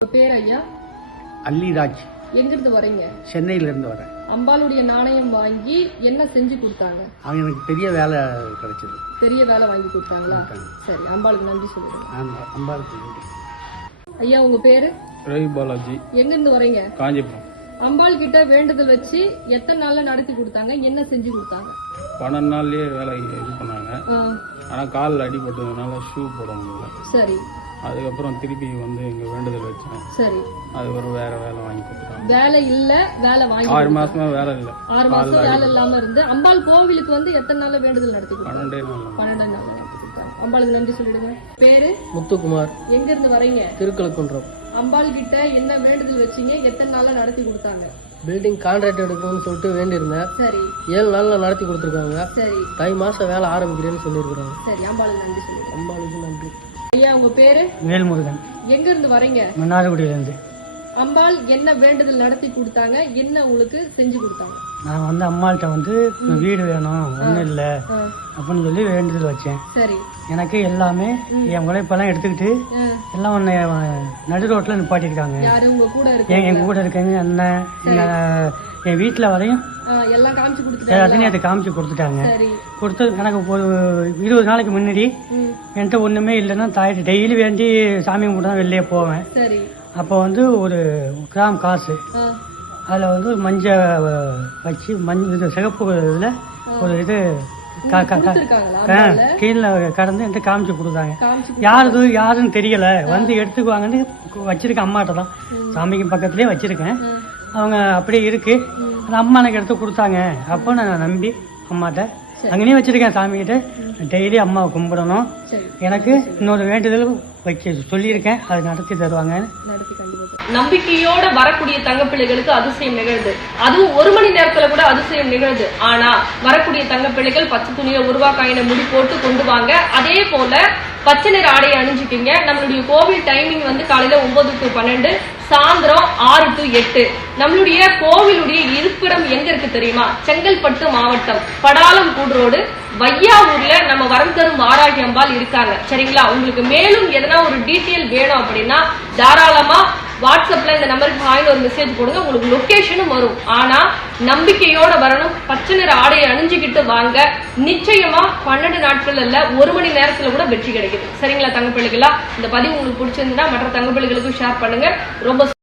பேர் ஐயா? அல்லிராஜ். எங்கிருந்து வரீங்க? சென்னையில இருந்து வரேன். அம்பாளுடைய நாணயம் வாங்கி என்ன செஞ்சு கொடுத்தாங்க? அவங்க எனக்கு பெரிய வேலை கிடைச்சது. பெரிய வேலை வாங்கி கொடுத்தாங்களா? சரி, அம்பாளுக்கு நன்றி சொல்லுங்க. அம்பாளுக்கு நன்றி. ஐயா, உங்க பேரு? ரவி பாலாஜி. எங்கிருந்து வரீங்க? காஞ்சிபுரம். அம்பாள் கிட்ட வேண்டுதல் வச்சு எத்தனை நாள்ல நடத்தி கொடுத்தாங்க? என்ன செஞ்சு கொடுத்தாங்க? 12 நாள்லயே வேலை இது பண்ணாங்க. ஆனா காலில் அடிபட்டதுனால ஷூ போட முடியல. சரி. அதுக்கப்புறம் திருப்பி வந்து இங்க வேண்டுதல் வச்சேன். சரி. அது ஒரு வேற வேலை வாங்கி கொடுத்தாங்க. வேலை இல்ல, வேலை வாங்கி 6 மாசமா வேலை இல்ல. 6 மாசம் வேலை இல்லாம இருந்து அம்பாள் கோவிலுக்கு வந்து எத்தனை நாள்ல வேண்டுதல் நடத்தி கொடுத்தாங்க? 12 நாள் நடத்தி கொடுத்தாங்க. அம்பாளுக்கு நன்றி சொல்லிடுங்க. பேரு? முத்துக்குமார். எங்க இருந்து வரீங்க? திருக்கழுக்குன்றம். அம்பாள் கிட்ட என்ன வேண்டுதல் வச்சீங்க? எத்தனை நாள்ல நடத்தி கொடுத்தாங்க? பில்டிங் கான்ட்ராக்ட் எடுக்கணும்னு சொல்லிட்டு வேண்டியிருந்தேன். சரி. 7 நாள்ல நடத்தி கொடுத்துருக்காங்க. சரி. தை மாசம் வேலை ஆரம்பிக்கிறேன்னு சொல்லியிருக்கிறாங்க. சரி, அம்பாளுக்கு நன்றி சொல்லுங்க. அம்பாளுக்கு நன்றி. ஐயா, உங்க பேரு? வேல்முருகன். எங்க இருந்து வரீங்க? மன்னார்குடியில இருந்து. அம்பாள் என்ன வேண்டுதல் நடத்தி கொடுத்தாங்க? என்ன உங்களுக்கு செஞ்சு கொடுத்தாங்க? நான் வந்து அம்மாள்கிட்ட வந்து வீடு வேணும், ஒன்றும் இல்லை அப்படின்னு சொல்லி வேண்டுதல் வச்சேன். சரி. எனக்கு எல்லாமே என் உழைப்பெல்லாம் எடுத்துக்கிட்டு எல்லாம் ஒன்று நடு ரோட்ல நிப்பாட்டிருக்காங்க. யாரு உங்க கூட எங்க கூட இருக்காங்க அண்ணன், என் வீட்டுல வரையும் எல்லாம் காமிச்சு கொடுத்துட்டாங்க. அதை காமிச்சு கொடுத்துட்டாங்க. கொடுத்து எனக்கு ஒரு 20 நாளைக்கு முன்னாடி என்கிட்ட ஒண்ணுமே இல்லைன்னா தாயிட்டு டெய்லி வேண்டி சாமி கும்பிட்டு தான் வெளியே போவேன். அப்போ வந்து ஒரு கிராம் காசு அதில் வந்து மஞ்சள் வச்சு இது சிகப்பு இதுல ஒரு இது கீழே கடந்து என்கிட்ட காமிச்சு கொடுத்தாங்க. யாருன்னு தெரியல, வந்து எடுத்துக்குவாங்கன்னு வச்சிருக்கேன். அம்மாட்ட தான் சாமிக்கு பக்கத்துலயே வச்சிருக்கேன். அவங்க அப்படியே இருக்கு. அந்த அம்மா எனக்கு எடுத்து கொடுத்தாங்க. அப்போ நான் நம்பி அம்மாட்ட அங்கேயே வச்சிருக்கேன். சாமி கிட்ட டெய்லி அம்மாவை கும்பிடணும். எனக்கு இன்னொரு வேண்டுதல் வைக்க சொல்லியிருக்கேன், அது நடத்தி தருவாங்க. நம்பிக்கையோட வரக்கூடிய தங்கப்பிள்ளைகளுக்கு அதிசயம் நிகழ்து. அதுவும் 1 மணி நேரத்துல கூட அதிசயம் நிகழ்து. ஆனா வரக்கூடிய தங்கப்பிள்ளைகள் பச்சை துணியில உருவாக்காயின முடி போட்டு கொண்டு வாங்க. அதே போல பச்சை நிற ஆடையை அணிஞ்சுக்கிங்க. நம்மளுடைய கோவில் டைமிங் வந்து காலையில 9 to 12, சாயந்தரம் 6 to 8. நம்மளுடைய கோவிலுடைய இருப்பிடம் எங்க இருக்கு தெரியுமா? செங்கல்பட்டு மாவட்டம், படாலம் கூடுரோடு, வையாவூர்ல நம்ம வரம் தரும் வாராகி அம்பாள் இருக்காங்க. சரிங்களா? உங்களுக்கு மேலும் எதனா ஒரு டீட்டெயில் வேணும் அப்படின்னா தாராளமா வாட்ஸ்அப்ல இந்த நம்பருக்கு ஹாய்னு ஒரு மெசேஜ் போடுங்க. உங்களுக்கு லொகேஷனும் வரும். ஆனா நம்பிக்கையோட வரணும். பச்சை நிற ஆடையை அணிஞ்சுக்கிட்டு வாங்க. நிச்சயமா 12 நாட்கள் இல்ல, 1 மணி நேரத்துல கூட வெற்றி கிடைக்குது. சரிங்களா தங்கப்பிள்ளைகளா? இந்த பதிவு உங்களுக்கு பிடிச்சிருந்தா மற்ற தங்கப்பிள்ளைகளுக்கும் ஷேர் பண்ணுங்க. ரொம்ப